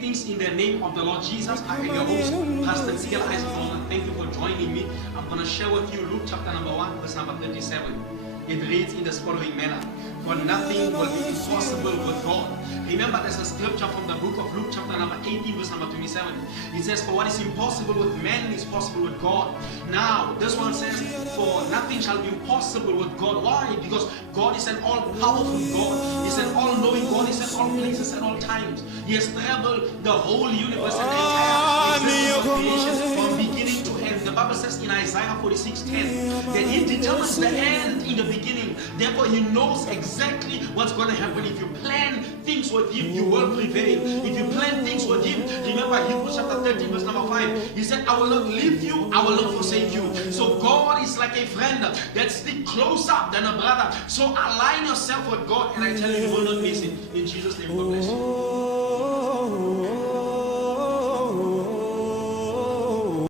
Things in the name of the Lord Jesus. I am your host, Pastor T.L. Isaac. Thank you for joining me. I'm going to share with you Luke chapter number 1, verse number 37. It reads in this following manner: for nothing will be impossible with God. Remember, there's a scripture from the book of Luke chapter number 18, verse number 27. It says, for what is impossible with men is possible with God. Now, this one says, for nothing shall be impossible with God. Why? Because God is an all-powerful God. He's an all-knowing God. He's in all places at all times. He has traveled the whole universe and the entire existence of creation from beginning to end. The Bible says in Isaiah 46:10 that He determines the end in the beginning. Therefore, He knows exactly what's going to happen. If you plan things with Him, you will prevail. If you plan things with Him, remember Hebrews chapter 13, verse number 5. He said, I will not leave you, I will not forsake you. So God is like a friend that sticks closer than a brother. So align yourself with God, and I tell you, you will not miss it. In Jesus' name, God bless.